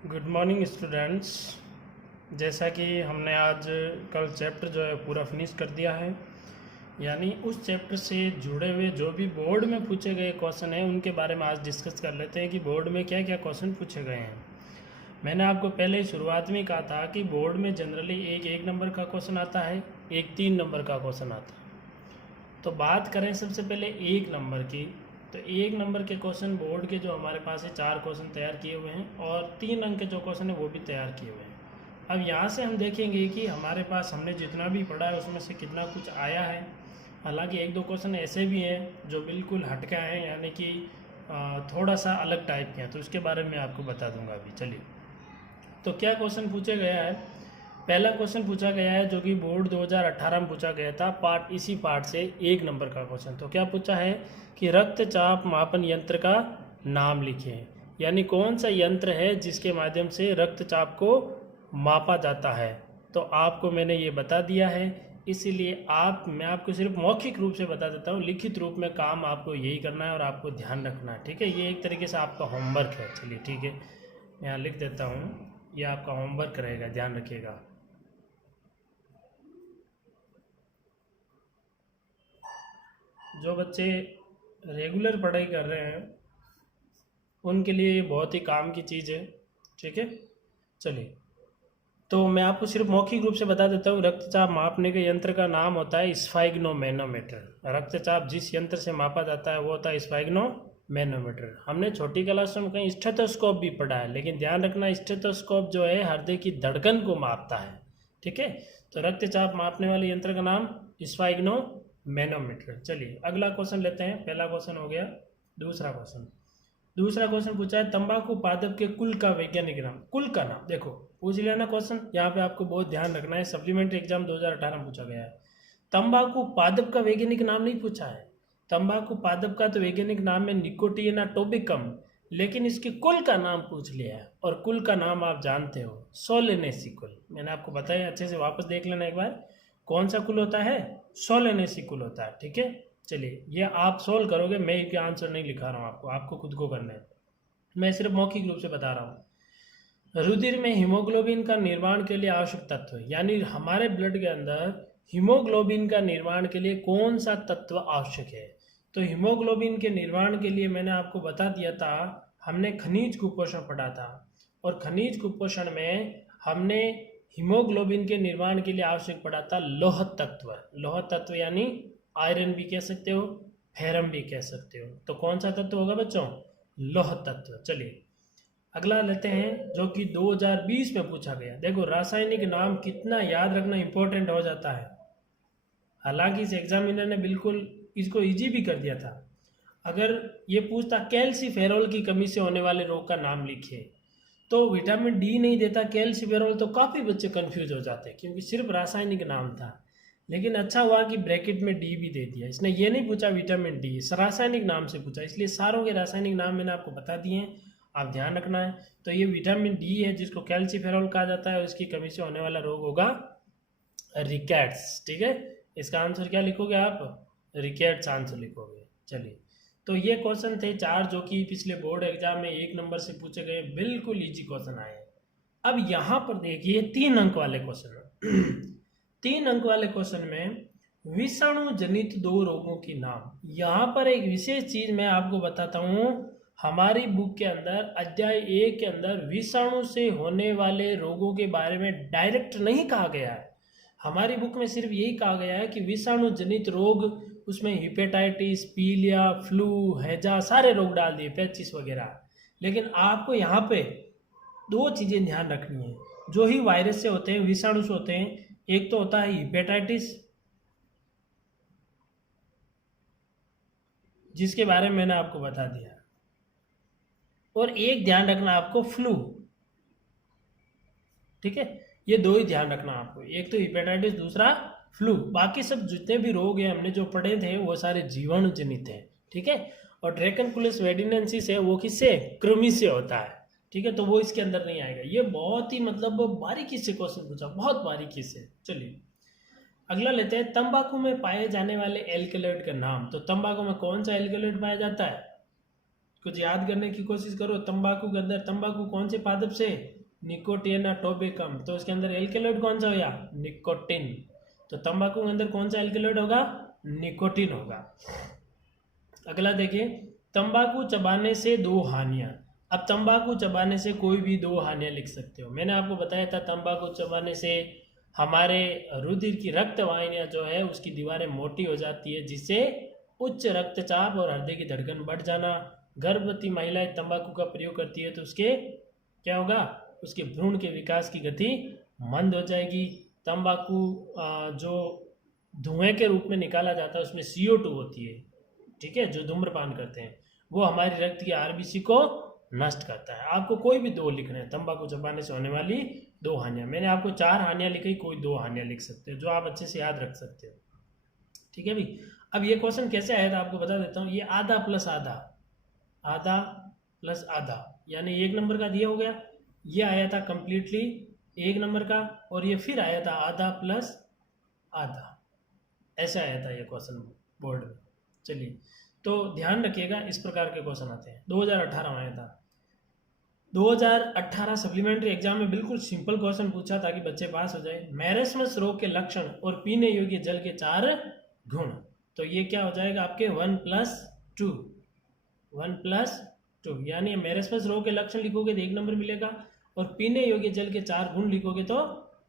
Good morning students. जैसा कि हमने आज कल चैप्टर जो है पूरा फिनिश कर दिया है, यानी उस चैप्टर से जुड़े हुए जो भी बोर्ड में पूछे गए क्वेश्चन हैं उनके बारे में आज डिस्कस कर लेते हैं कि बोर्ड में क्या क्या क्वेश्चन पूछे गए हैं। मैंने आपको पहले ही शुरुआत में कहा था कि बोर्ड में जनरली एक नंबर का क्वेश्चन आता है, एक 3 नंबर का क्वेश्चन आता है। तो बात करें सबसे पहले 1 नंबर की, तो 1 नंबर के क्वेश्चन बोर्ड के जो हमारे पास है 4 क्वेश्चन तैयार किए हुए हैं और 3 अंक के जो क्वेश्चन है वो भी तैयार किए हुए हैं। अब यहाँ से हम देखेंगे कि हमारे पास हमने जितना भी पढ़ा है उसमें से कितना कुछ आया है। हालांकि 1-2 क्वेश्चन ऐसे भी हैं जो बिल्कुल हटका हैं, यानी कि थोड़ा सा अलग टाइप के हैं, तो उसके बारे में आपको बता दूंगा अभी। चलिए, तो क्या क्वेश्चन पूछा गया है। पहला क्वेश्चन पूछा गया है जो कि बोर्ड 2018 में पूछा गया था, इसी पार्ट से 1 नंबर का क्वेश्चन। तो क्या पूछा है कि रक्तचाप मापन यंत्र का नाम लिखें, यानी कौन सा यंत्र है जिसके माध्यम से रक्तचाप को मापा जाता है। तो आपको मैंने ये बता दिया है, इसीलिए मैं आपको सिर्फ मौखिक रूप से बता देता हूँ, लिखित रूप में काम आपको यही करना है और आपको ध्यान रखना है। ठीक है, ये एक तरीके से आपका होमवर्क है। चलिए ठीक है, मैं यहाँ लिख देता हूँ, ये आपका होमवर्क रहेगा, ध्यान रखिएगा। जो बच्चे रेगुलर पढ़ाई कर रहे हैं उनके लिए ये बहुत ही काम की चीज़ है। ठीक है, चलिए, तो मैं आपको सिर्फ मौखिक रूप से बता देता हूँ। रक्तचाप मापने के यंत्र का नाम होता है स्फाइग्नोमैनोमीटर। रक्तचाप जिस यंत्र से मापा जाता है वो होता है स्फाइग्नोमैनोमीटर। हमने छोटी क्लास में कहीं स्टेथोस्कोप भी पढ़ा है, लेकिन ध्यान रखना स्टेथोस्कोप जो है हृदय की धड़कन को मापता है। ठीक है, तो रक्तचाप मापने वाले यंत्र का नाम स्फाइग्नोमैनोमीटर। चलिए अगला क्वेश्चन लेते हैं। पहला क्वेश्चन हो गया। दूसरा क्वेश्चन पूछा है तंबाकू पादप के कुल का वैज्ञानिक नाम। कुल का नाम देखो पूछ लेना क्वेश्चन, यहाँ पे आपको बहुत ध्यान रखना है, सप्लीमेंट्री एग्जाम 2018 में पूछा गया है। तंबाकू पादप का वैज्ञानिक नाम नहीं पूछा है। तंबाकू पादप का तो वैज्ञानिक नाम है निकोटियाना टोबिकम, लेकिन इसके कुल का नाम पूछ लिया है, और कुल का नाम आप जानते हो, सोलेनेसी कुल। मैंने आपको बताया, अच्छे से वापस देख लेना एक बार, कौन सा कुल होता है, सोलेनेसी कुल होता है। ठीक है, चलिए ये आप सोल्व करोगे, मैं इसके आंसर नहीं लिखा रहा हूँ, आपको खुद को करना है, मैं सिर्फ मौखिक रूप से बता रहा हूँ। रुधिर में हीमोग्लोबिन का निर्माण के लिए आवश्यक तत्व, यानी हमारे ब्लड के अंदर हीमोग्लोबिन का निर्माण के लिए कौन सा तत्व आवश्यक है। तो हीमोग्लोबिन के निर्माण के लिए मैंने आपको बता दिया था, हमने खनिज कुपोषण पढ़ा था, और खनिज कुपोषण में हमने हीमोग्लोबिन के निर्माण के लिए आवश्यक पड़ा था लौह तत्व। लौह तत्व यानी आयरन भी कह सकते हो, फेरम भी कह सकते हो। तो कौन सा तत्व होगा बच्चों, लौह तत्व। चलिए अगला लेते हैं जो कि 2020 में पूछा गया। देखो रासायनिक नाम कितना याद रखना इंपॉर्टेंट हो जाता है। हालांकि इस एग्जामिनर ने बिल्कुल इसको इजी भी कर दिया था। अगर ये पूछता कैल्सीफेरॉल की कमी से होने वाले रोग का नाम लिखिए, तो विटामिन डी नहीं देता कैल्सीफेरॉल, तो काफ़ी बच्चे कंफ्यूज हो जाते हैं, क्योंकि सिर्फ रासायनिक नाम था। लेकिन अच्छा हुआ कि ब्रैकेट में डी भी दे दिया, इसने ये नहीं पूछा विटामिन डी, रासायनिक नाम से पूछा, इसलिए सारों के रासायनिक नाम मैंने आपको बता दिए हैं, आप ध्यान रखना है। तो ये विटामिन डी है जिसको कैल्सीफेरॉल कहा जाता है, और इसकी कमी से होने वाला रोग होगा रिकेट्स। ठीक है, इसका आंसर क्या लिखोगे आप, रिकेट्स आंसर लिखोगे। चलिए, तो ये क्वेश्चन थे 4 जो कि पिछले बोर्ड एग्जाम में 1 नंबर से पूछे गए, बिल्कुल इजी क्वेश्चन आए। अब यहाँ पर देखिए 3 अंक वाले क्वेश्चन 3 अंक वाले क्वेश्चन में विषाणु जनित 2 रोगों की नाम। यहाँ पर एक विशेष चीज मैं आपको बताता हूँ, हमारी बुक के अंदर अध्याय 1 के अंदर विषाणु से होने वाले रोगों के बारे में डायरेक्ट नहीं कहा गया है। हमारी बुक में सिर्फ यही कहा गया है कि विषाणु जनित रोग, उसमें हिपेटाइटिस, पीलिया, फ्लू, हैजा, सारे रोग डाल दिए, पेचिस वगैरह। लेकिन आपको यहाँ पे 2 चीज़ें ध्यान रखनी है, जो ही वायरस से होते हैं, विषाणु से होते हैं। एक तो होता है हिपेटाइटिस, जिसके बारे में मैंने आपको बता दिया, और एक ध्यान रखना आपको फ्लू। ठीक है, ये 2 ही ध्यान रखना आपको, एक तो हिपेटाइटिस, दूसरा फ्लू। बाकी सब जितने भी रोग हैं हमने जो पढ़े थे वो सारे जीवाणु जनित हैं। ठीक है, और ड्रैकनकुलस वेडिनेंसिस है वो किससे, कृमि से होता है। ठीक है, तो वो इसके अंदर नहीं आएगा। ये बहुत ही मतलब बारीकी से क्वेश्चन पूछा, बहुत बारीकी से। चलिए अगला लेते हैं, तंबाकू में पाए जाने वाले एल्कलॉइड का नाम। तो तंबाकू में कौन सा एल्कलॉइड पाया जाता है, कुछ याद करने की कोशिश करो। तंबाकू के अंदर तंबाकू कौन से पादप से? निकोटिन टोबेकम। तो उसके अंदर एल्केलॉइड कौन सा होगा? निकोटिन। तो तंबाकू के अंदर कौन सा एल्केलॉइड होगा? निकोटिन होगा। अगला देखिए, तंबाकू चबाने से दो हानियां। अब तंबाकू चबाने से कोई भी दो हानियां लिख सकते हो। मैंने आपको बताया था तंबाकू चबाने से हमारे रुधिर की रक्त वाहिनियां जो है उसकी दीवारें मोटी हो जाती है, जिससे उच्च रक्तचाप और हृदय की धड़कन बढ़ जाना। गर्भवती महिलाएं तंबाकू का प्रयोग करती है तो उसके क्या होगा? उसके भ्रूण के विकास की गति मंद हो जाएगी। तंबाकू जो धुएं के रूप में निकाला जाता है उसमें CO2 होती है, ठीक है, जो धूम्रपान करते हैं, वो हमारी रक्त की RBC को नष्ट करता है। आपको कोई भी दो लिखना है, तंबाकू चबाने से होने वाली दो हानियां। मैंने आपको 4 हानियां लिखी, कोई दो हानियां लिख सकते हो जो आप अच्छे से याद रख सकते हो, ठीक है भाई। अब ये क्वेश्चन कैसे आया था आपको बता देता हूँ। ये आधा प्लस आधा, आधा प्लस आधा, यानी 1 नंबर का दिया हो गया। ये आया था कंप्लीटली 1 नंबर का, और ये फिर आया था आधा प्लस आधा, ऐसा आया था ये क्वेश्चन बोर्ड में। चलिए, तो ध्यान रखिएगा, इस प्रकार के क्वेश्चन आते हैं। 2018 में आया था। 2018 सप्लीमेंट्री एग्जाम में बिल्कुल सिंपल क्वेश्चन पूछा ताकि बच्चे पास हो जाए। मैरेस्मस रोग के लक्षण और पीने योग्य जल के 4 गुण। तो ये क्या हो जाएगा आपके 1+2, 1+2, यानी मैरेस्मस रोग के लक्षण लिखोगे तो 1 नंबर मिलेगा, और पीने योग्य जल के 4 गुण लिखोगे तो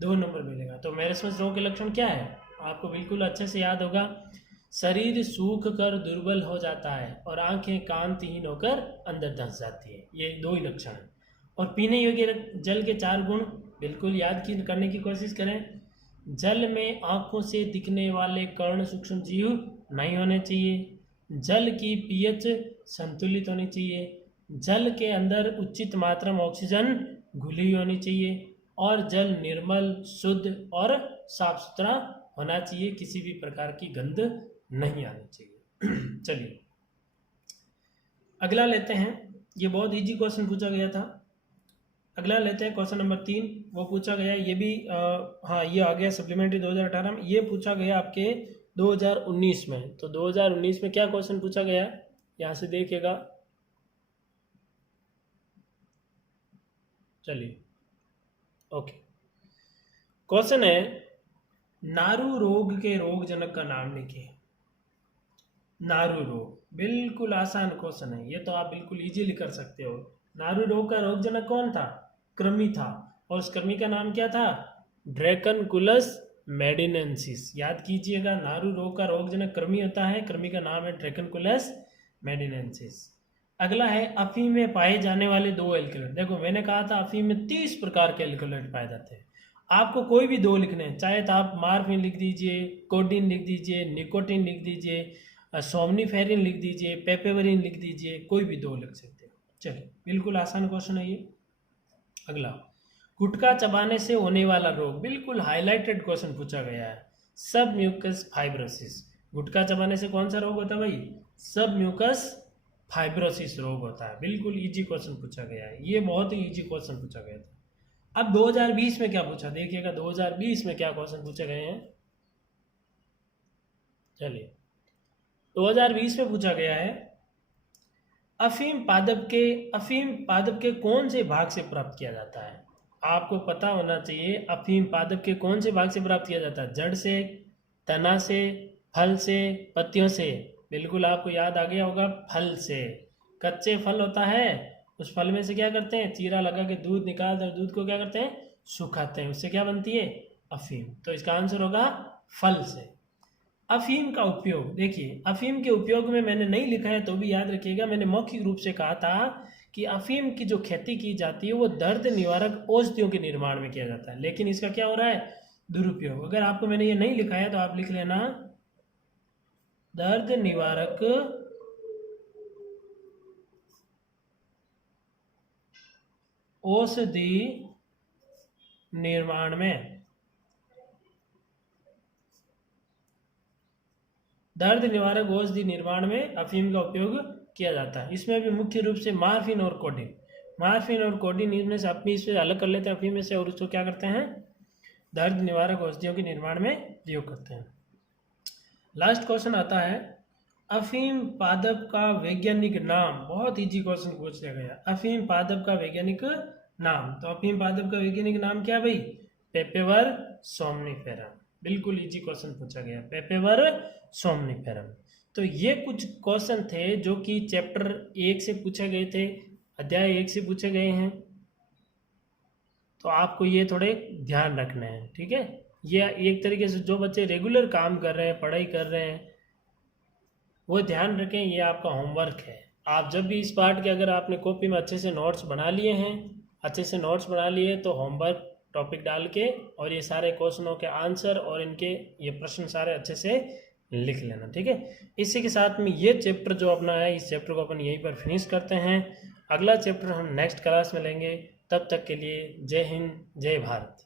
2 नंबर मिलेगा। तो मैरेस्मस रोग के लक्षण क्या है? आपको बिल्कुल अच्छे से याद होगा। शरीर सूख कर दुर्बल हो जाता है और आंखें कांतिहीन होकर अंदर धंस जाती है, ये 2 ही लक्षण हैं। और पीने योग्य जल के 4 गुण बिल्कुल याद करने की कोशिश करें। जल में आंखों से दिखने वाले कर्ण सूक्ष्म जीव नहीं होने चाहिए। जल की pH संतुलित होनी चाहिए। जल के अंदर उचित मात्रा में ऑक्सीजन घुली होनी चाहिए, और जल निर्मल, शुद्ध और साफ सुथरा होना चाहिए, किसी भी प्रकार की गंध नहीं आनी चाहिए। चलिए अगला लेते हैं। ये बहुत इजी क्वेश्चन पूछा गया था। अगला लेते हैं क्वेश्चन नंबर 3, वो पूछा गया, ये भी हाँ ये आ गया सप्लीमेंट्री 2018 में। ये पूछा गया आपके 2019 में। तो 2019 में क्या क्वेश्चन पूछा गया है, यहाँ से देखिएगा। चलिए ओके, क्वेश्चन है नारू रोग के रोगजनक का नाम लिखिए। नारू रोग बिल्कुल आसान क्वेश्चन है, ये तो आप बिल्कुल इजीली कर सकते हो। नारू रोग का रोगजनक कौन था? कृमि था, और उस कृमि का नाम क्या था? ड्रैकनकुलस मेडिनेंसिस। याद कीजिएगा, नारू रोग का रोगजनक कृमि होता है, कृमि का नाम है ड्रैकनकुलस मेडिनेंसिस। अगला है अफीम में पाए जाने वाले 2 एल्कलॉइड। देखो मैंने कहा था अफीम में 30 प्रकार के एल्कलॉइड पाए जाते हैं, आपको कोई भी 2 लिखने हैं, चाहे तो आप मार्फिन लिख दीजिए, कोडीन लिख दीजिए, निकोटिन लिख दीजिए, सोमनीफेरिन लिख दीजिए, पेपेवरिन लिख दीजिए, कोई भी 2 लिख सकते हो। चलिए बिल्कुल आसान क्वेश्चन है ये। अगला, गुटखा चबाने से होने वाला रोग, बिल्कुल हाईलाइटेड क्वेश्चन पूछा गया है। सब म्यूकस फाइब्रोसिस। गुटखा चबाने से कौन सा रोग होता है भाई? सब म्यूकस फाइब्रोसिस रोग होता है। बिल्कुल इजी क्वेश्चन पूछा गया है, ये बहुत ही इजी क्वेश्चन पूछा गया था। अब 2020 में क्या पूछा, देखिएगा 2020 में क्या क्वेश्चन पूछे गए हैं। चलिए 2020 में पूछा गया है, अफीम पादप के कौन से भाग से प्राप्त किया जाता है? आपको पता होना चाहिए अफीम पादप के कौन से भाग से प्राप्त किया जाता है? जड़ से, तना से, फल से, पत्तियों से। बिल्कुल आपको याद आ गया होगा, फल से। कच्चे फल होता है, उस फल में से क्या करते हैं? चीरा लगा के दूध निकालते हैं, दूध को क्या करते हैं? सुखाते हैं, उससे क्या बनती है? अफीम। तो इसका आंसर होगा फल से। अफीम का उपयोग, देखिए अफीम के उपयोग में मैंने नहीं लिखा है तो भी याद रखिएगा, मैंने मौखिक रूप से कहा था कि अफीम की जो खेती की जाती है वो दर्द निवारक औषधियों के निर्माण में किया जाता है, लेकिन इसका क्या हो रहा है? दुरुपयोग। अगर आपको मैंने ये नहीं लिखा है तो आप लिख लेना दर्द निवारक औषधि निर्माण में, दर्द निवारक औषधि निर्माण में अफीम का उपयोग किया जाता है। इसमें भी मुख्य रूप से मार्फिन और कोडीन, मार्फिन और कोडीन इनमें से अपनी इससे अलग कर लेते हैं अफीम में से, और उसको क्या करते हैं? दर्द निवारक औषधियों के निर्माण में प्रयोग करते हैं। लास्ट क्वेश्चन आता है, अफीम पादप का वैज्ञानिक नाम, बहुत इजी क्वेश्चन पूछ लिया गया। अफीम पादप का वैज्ञानिक नाम, तो अफीम पादप का वैज्ञानिक नाम क्या भाई? पेपेवर सोमनिफेरम। बिल्कुल इजी क्वेश्चन पूछा गया, पेपेवर सोमनिफेरम। तो ये कुछ क्वेश्चन थे जो कि चैप्टर 1 से पूछे गए थे, अध्याय 1 से पूछे गए हैं। तो आपको ये थोड़े ध्यान रखने हैं, ठीक है। ये एक तरीके से जो बच्चे रेगुलर काम कर रहे हैं, पढ़ाई कर रहे हैं, वो ध्यान रखें, ये आपका होमवर्क है। आप जब भी इस पार्ट के अगर आपने कॉपी में अच्छे से नोट्स बना लिए हैं, अच्छे से नोट्स बना लिए, तो होमवर्क टॉपिक डाल के और ये सारे क्वेश्चनों के आंसर और इनके ये प्रश्न सारे अच्छे से लिख लेना, ठीक है। इसी के साथ में ये चैप्टर जो अपना है, इस चैप्टर को अपन यहीं पर फिनिश करते हैं। अगला चैप्टर हम नेक्स्ट क्लास में लेंगे। तब तक के लिए जय हिंद, जय भारत।